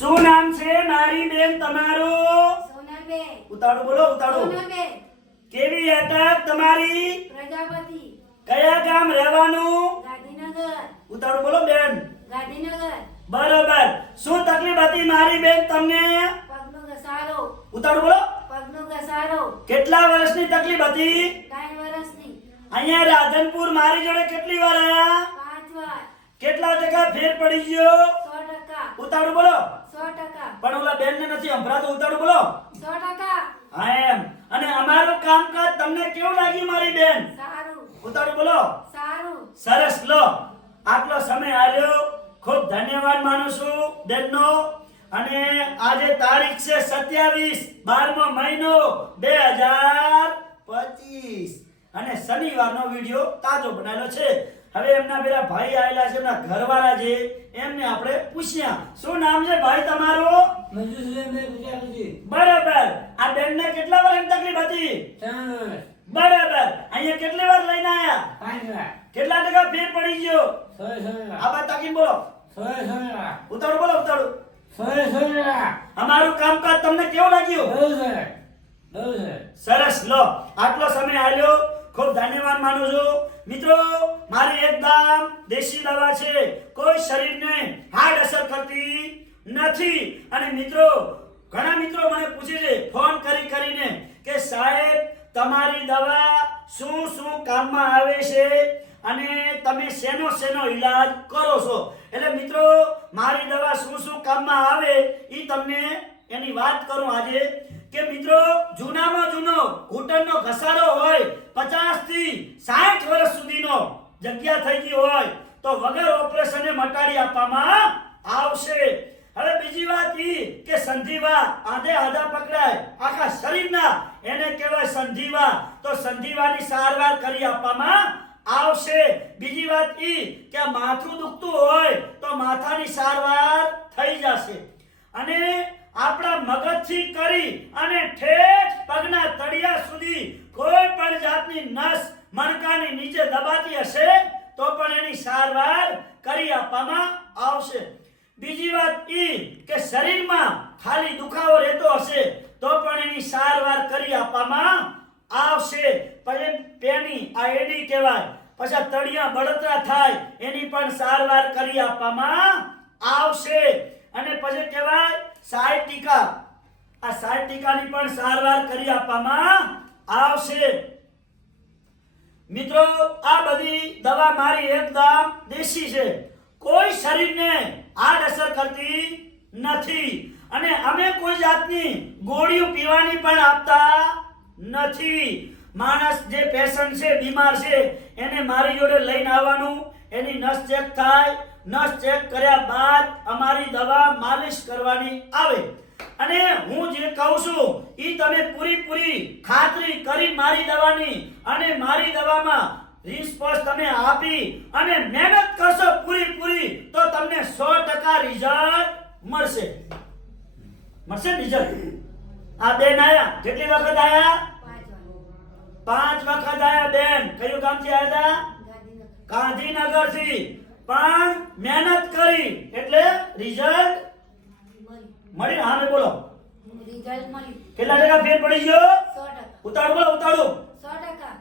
શું નામ છે મારી બેન તમારું? સોનલબેન. ઉતાળો બોલો ઉતાળો. સોનલબેન. કેવી અટક તમારી? પ્રજાપતિ. કયા ગામ રહેવાનું? ગાંધીનગર. ઉતાળો બોલો બેન. ગાંધીનગર. બરોબર. શું તકલીફ હતી મારી બેન તમને? પગનો ઘસારો. ઉતાળો બોલો. પગનો ઘસારો. કેટલા વર્ષની તકલીફ હતી? 3 વર્ષની. અહીંયા રાધનપુર મારી જોડે કેટલી વાર આયા? 5 વાર. કેટલા ટકા ફેર પડી ગયો? 100%. ઉતાળો બોલો. 100%. પણ ઓલા બેન ને નથી સંભળાતું. ઉતાળો બોલો. 100%. હા એમ. અને અમારું કામકાજ તમને કેવું લાગ્યું મારી બેન? સારું. ઉતાળો બોલો. સારું. સરસ. લો આટલો સમય આલ્યો, ખૂબ ધન્યવાદ માનું છું બેનનો. અને આજે તારીખ છે 27 12મો મહિનો 2025 અને શનિવારનો વિડિયો તાજો બનાવેલો છે. હવે એમના પેલા ભાઈ આવેલા છે, એમના ઘરવાળા છે, એમને આપણે પૂછ્યા શું નામ છે ભાઈ તમારું? બરાબર. આ બેનને કેટલા વર્ષની તકલીફ હતી? બરાબર. અહીંયા કેટલી વાર લઈને આયા? કેટલા ટકા ફેર પડી ગયો? આ વાત તાકીને બોલો. ઉતાળો બોલો ઉતાળો. અમારું કામકાજ તમને કેવું લાગ્યું? સરસ. લો આટલો સમય આલ્યો, ખૂબ ધન્યવાદ માનું છું. મિત્રો મારી એકદમ દેશી દવા છે, કોઈ શરીરને હાર્ડ અસર કરતી નથી. અને મિત્રો ઘણા મિત્રો મને પૂછે છે ફોન કરીને કે સાહેબ તમારી દવા શું શું કામમાં આવે છે અને તમે શેનો ઈલાજ કરો છો. એટલે મિત્રો મારી દવા શું શું કામમાં આવે ઈ તમને એની વાત કરું આજે. કે મિત્રો જૂનામાં જૂનો ઘૂંટણનો ઘસારો હોય, 50 થી 60 વર્ષ સુધીનો જગ્યા થઈ ગઈ હોય તો વગર ઓપરેશને મટાડી આપવામાં આવશે. હવે બીજી વાત ઈ કે સંધિવા આધા પકડાય આખા શરીરના, એને કહેવાય સંધિવા. તો સંધિવાની સારવાર કરી આપવામાં આવશે. બીજી વાત ઈ કે માથું દુખતું હોય તો માથાની સારવાર થઈ જશે. અને આપણા મગજથી કરી અને ઠેઠ પગના તળિયા સુધી કોઈ પણ જાતની નસ મણકાની નીચે દબાતી હશે તો પણ એની સારવાર કરી આપવામાં આવશે. બીજી વાત ઈ કે શરીરમાં ખાલી દુખાવો રહેતો હશે તો પણ એની સારવાર કરી આપવામાં આવશે. પછી પેની આ એડી કહેવાય, પછી તળિયા બળતરા થાય એની પણ સારવાર કરી આપવામાં આવશે. અને પછી કહેવાય સાયટિકા, આ સાયટિકાની પણ સારવાર કરી આપવામાં આવશે. મિત્રો આ બધી દવા મારી એકદમ દેશી છે, કોઈ શરીરને આડ અસર કરતી નથી. અને અમે કોઈ જાતની ગોળીઓ પીવાની પણ આપતા નથી. માણસ જે પેશન્ટ છે, બીમાર છે, એને મારી જોડે લઈને આવવાનું, એની નસ ચેક થાય, નસ ચેક કર્યા બાદ અમારી દવા માલિશ કરવાની આવે. અને હું જે કહું છું ઈ તમે પૂરી ખાતરી કરી મારી દવાની અને મારી દવામાં રિસ્પોન્સ તમે આપી અને મહેનત કરશો પૂરી તો તમને 100% રિઝલ્ટ મળશે. રિઝલ્ટ. આ બેન આયા કેટલી વખત આયા? 5 વખત આયા બેન. કયું ગામથી આયા હતા? ગાંધીનગર થી. પણ મહેનત કરી એટલે રિઝલ્ટ મળી. હા બોલો. રિઝલ્ટ મળ્યું. કેટલા ટકા ફેર પડી ગયો? 100%. ઉતાળો બોલો ઉતાળો. 100%.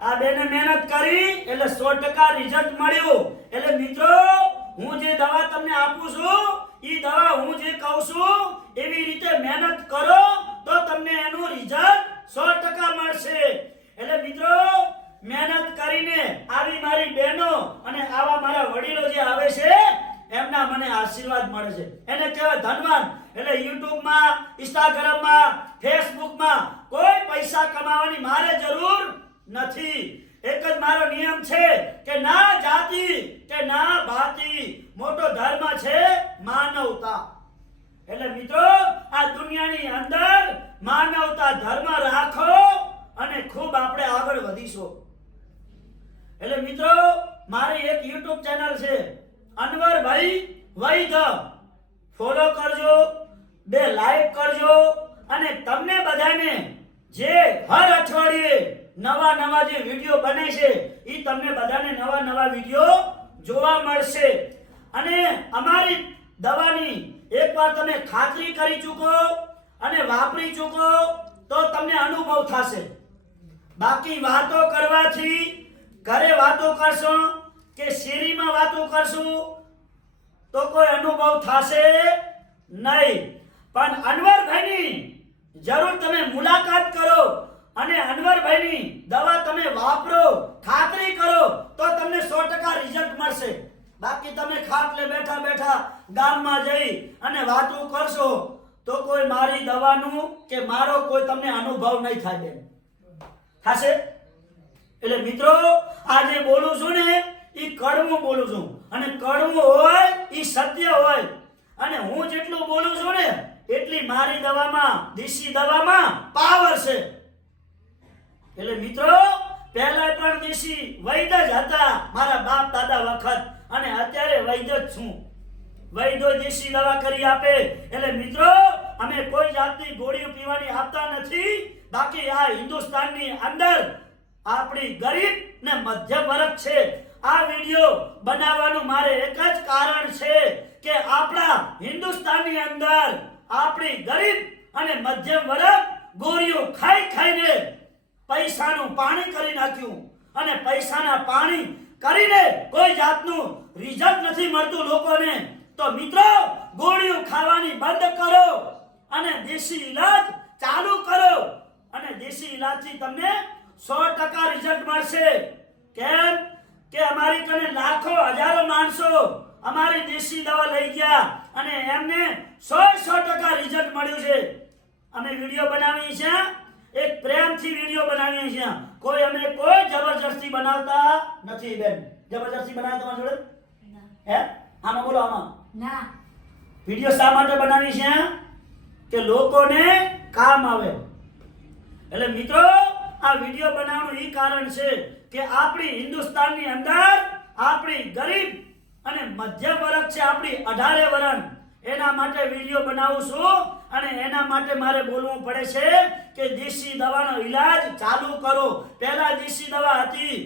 આ બેને મહેનત કરી એટલે 100% રિઝલ્ટ મળ્યું. એટલે મિત્રો હું જે દવા તમને આપું છું ઈ દવા હું જે કહું છું એવી રીતે મહેનત કરો તો તમને એનું રિઝલ્ટ 100% મળશે. એટલે મિત્રો મહેનત કરીને આવી મારી બહેનો અને આવા મારા વડીલો જે આવે છે એમના મને આશીર્વાદ મળે છે, એને કહેવાય ધનવાન. એટલે યુટ્યુબમાં, ઇન્સ્ટાગ્રામમાં, ફેસબુકમાં કોઈ પૈસા કમાવાની મારે જરૂર નથી. એક જ મારો નિયમ છે કે ના જાતિ કે ના ભાતિ, મોટો ધર્મ છે માનવતા. એટલે મિત્રો આ દુનિયાની અંદર માનવતા ધર્મ રાખો અને ખૂબ આપણે આગળ વધીશું. એટલે મિત્રો મારી એક YouTube ચેનલ છે અનવરભાઈ વૈદ્ય, ફોલો કરજો, 2 લાઈક કરજો. અને તમને બધાને જે હર અઠવાડિયે નવા જે વિડિયો બને છે એ તમને બધાને નવા વિડિયો જોવા મળશે. અને અમારી દવાની એકવાર તમે ખાતરી કરી ચૂકો અને વાપરી ચૂકો તો તમને અનુભવ થશે. બાકી વાતો કરવાથી, ઘરે વાતો કરશો કે શેરીમાં વાતો કરશું તો કોઈ અનુભવ થશે નહીં. પણ અનવરભાઈની જરૂર તમે મુલાકાત કરો અને અનવરભાઈની દવા તમે વાપરો, ખાતરી કરો તો તમને 100% રિઝલ્ટ મળશે. બાકી તમે ખાટલે બેઠા બેઠા ગામમાં જઈ અને વાતો કરશો તો કોઈ મારી દવાનું કે મારો કોઈ તમને અનુભવ નહીં થાય બેન. થશે? એટલે મિત્રો આજે બોલું છું ને એ કડવું બોલું છું અને કડવું હોય એ સત્ય હોય અને હું જેટલું બોલું છું ને એટલી મારી દવામાં, દેશી દવામાં પાવર છે. એટલે મિત્રો પહેલા પણ દેશી વૈદ્ય જ હતા મારા બાપ દાદા વખત અને અત્યારે વૈદ્ય જ છું. વૈદ્યો દેશી દવા કરી આપે. એટલે મિત્રો અમે કોઈ જાતની ગોળીઓ પીવાની આપતા નથી. બાકી આ હિન્દુસ્તાનની અંદર આપણી ગરીબ ને મધ્યમ વર્ગ છે. આ વિડિયો બનાવવાનું મારે એક જ કારણ છે કે આપણા હિન્દુસ્તાનની અંદર આપણી ગરીબ અને મધ્યમ વર્ગ ગોળીઓ ખાઈ ખાઈને પૈસાનું પાણી કરી નાખ્યું અને પૈસાના પાણી કરીને કોઈ જાતનું રિઝલ્ટ નથી મળતું લોકોને. તો મિત્રો ગોળીઓ ખાવાની બંધ કરો અને દેશી ઈલાજ ચાલુ કરો અને દેશી ઈલાજથી તમને 100% રિઝલ્ટ મળશે. કેમ કે અમારી કને લાખો હજારો માણસો અમારી દેશી દવા લઈ ગયા અને એમને 100% રિઝલ્ટ મળ્યું છે. અમે વિડિયો બનાવીએ છીએ, એક પ્રેમથી વિડિયો બનાવીએ છીએ. કોઈ અમે કોઈ જબરજસ્તી બનાવતા નથી બેન. જબરજસ્તી બનાવે તમારી જોડે? હે? આમાં બોલો, આમાં ના. વિડિયો શા માટે બનાવી છે? કે લોકોને કામ આવે. એટલે મિત્રો આ વિડિયો બનાવવાનું ઈ કારણ છે કે આપણી હિન્દુસ્તાનની અંદર આપણી ગરીબ અને મધ્યમ વર્ગ છે, આપણી 18 વરણ, એના માટે વિડિયો બનાવું છું અને એના માટે મારે બોલવું પડે છે કે દેશી દવાનો ઈલાજ ચાલુ કરો. પહેલા દેશી દવા હતી.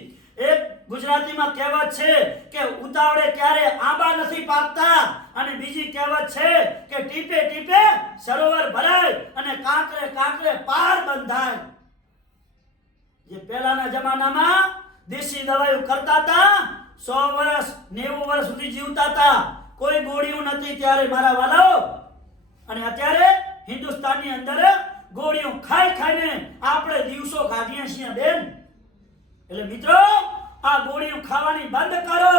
એક ગુજરાતીમાં કહેવત છે કે ઉતાવળે ક્યારે આંબા નથી પાકતા અને બીજી કહેવત છે કે ટીપે ટીપે સરોવર ભરાય અને કાંકરે કાંકરે પાર બંધાય. જે પહેલાના જમાનામાં દેશી દવાઓ કરતા હતા 100 વર્ષ 90 વર્ષ સુધી જીવતા હતા. કોઈ ગોળીઓ નથી ત્યારે મારા વાલાઓ. અને અત્યારે હિન્દુસ્તાનની અંદર ગોળીઓ ખાઈ ખાઈને આપણે દિવસો કાઢીએ છીએ બેન. એટલે મિત્રો આ ગોળીઓ ખાવાની બંધ કરો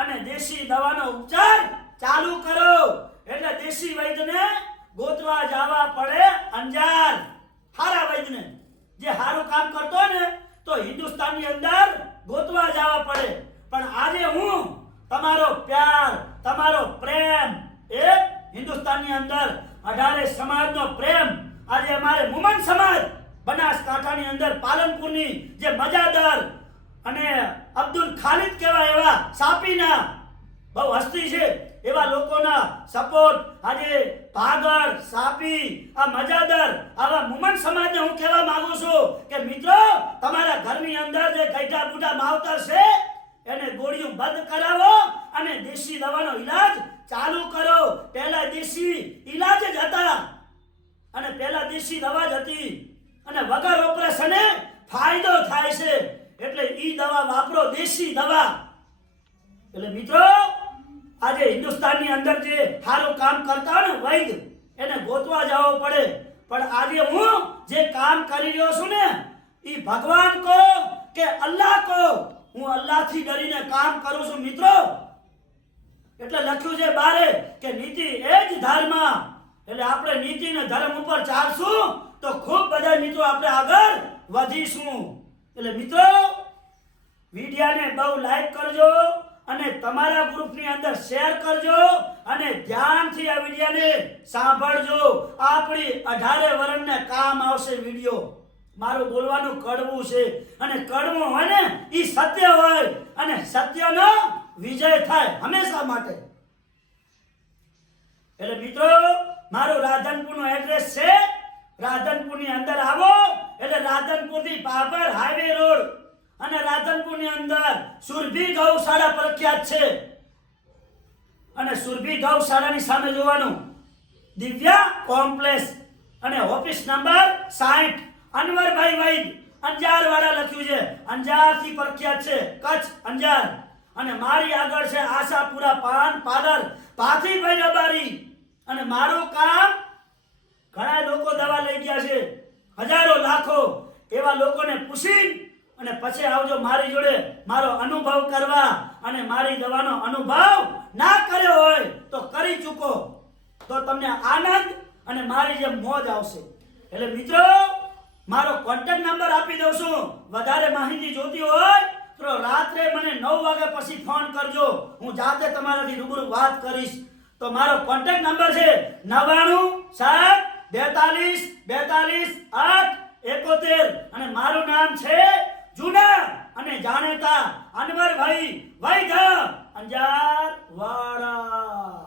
અને દેશી દવાનો ઉપચાર ચાલુ કરો. એટલે દેશી વૈદ્યને ગોતવા જવા પડે અંજાર. હારા વૈદ્યને જે હારું કામ કરતો ને તો હિન્દુસ્તાનની અંદર ગોતવા જવા પડે. પણ આજે હું તમારો પ્યાર, તમારો પ્રેમ, એ હિન્દુસ્તાનની અંદર 18 સમાજનો પ્રેમ, આજે અમારે મુમન સમાજ બનાસકાંઠાની અંદર પાલનપુરની જે મજાદર અને અબ્દુલ ખાલિદ કહેવાય એવા સાપીના બહુ હસ્તી છે એવા લોકોના સપોર્ટ આજે ભાગળ, સાપી, આ મજાદર આવા મુમન સમાજને હું કહેવા માંગુ છું કે મિત્રો તમારા ઘરની અંદર જે ગઈઢા બુઢા માવતર છે એને ગોળીઓ બંધ કરાવો અને દેશી દવાનો ઈલાજ ચાલુ કરો. પહેલા દેશી ઈલાજ જ હતા અને પહેલા દેશી દવા જ હતી અને વગર ઓપરેશને ફાયદો થાય છે. એટલે ઈ દવા વાપરો, દેશી દવા. એટલે મિત્રો આજે હિન્દુસ્તાનની અંદર જે સારું કામ કરતા હોય ને વૈદ્ય, એને ગોતવા જવો પડે. પણ આજે હું જે કામ કરી રહ્યો છું ને ઈ ભગવાન કો કે અલ્લાહ કો, હું અલ્લાહથી ડરીને કામ કરું છું મિત્રો. એટલે લખ્યું છે બારે કે નીતિ એ જ ધર્મ. એટલે આપણે નીતિ ને ધર્મ ઉપર ચાલશું તો ખૂબ બધા મિત્રો આપણે આગળ વધીશું. એટલે મિત્રો વિડિયાને બહુ લાઈક કરજો અને તમારા ગ્રુપની અંદર શેર કરજો અને ધ્યાનથી આ વિડિયાને સાંભળજો. આપણી 18 વરણને કામ આવશે વિડિયો. મારું બોલવાનું કડવું છે અને કડવું હોય ને એ સત્ય હોય અને સત્યનો વિજય થાય હંમેશા માટે. એટલે મિત્રો મારું રાધનપુરનું એડ્રેસ છે. રાધનપુરની અંદર આવો એટલે રાધનપુરથી બાબર હાઈવે રોડ અને રાધનપુરની અંદર સુરભી ગૌશાળા પ્રખ્યાત છે અને સુરભી ગૌશાળાની સામે જોવાનું દિવ્યા કોમ્પ્લેક્સ અને ઓફિસ નંબર 60 અનવરભાઈ વૈદ અંજાર વાળા લખ્યું છે. અંજાર થી પ્રખ્યાત છે, કચ્છ અંજાર. અને મારી આગળ છે આશાપુરા પાન પાર્લર પાથીભાઈ રબારી. અને મારું કામ, ઘણા લોકો દવા લઈ ગયા છે, હજારો લાખો, એવા લોકોને પૂછી અને પછી આવજો મારી જોડે મારો અનુભવ કરવા. અને મારી દવાનો અનુભવ ના કર્યો હોય તો કરી ચૂકો, તો તમને આનંદ અને મારી જેમ મોજ આવશે. એટલે મિત્રો, મારો કોન્ટેક્ટ નંબર આપી દઉં છું. વધારે માહિતી જોતી હોય તો રાત્રે મને 9 વાગ્યા પછી ફોન કરજો, હું જાતે તમારાથી રૂબરૂ વાત કરીશ. તો મારો કોન્ટેક્ટ નંબર છે 99 અને મારું નામ છે જૂના અને જાણીતા અનવરભાઈ વૈદ અંજાર વાળા.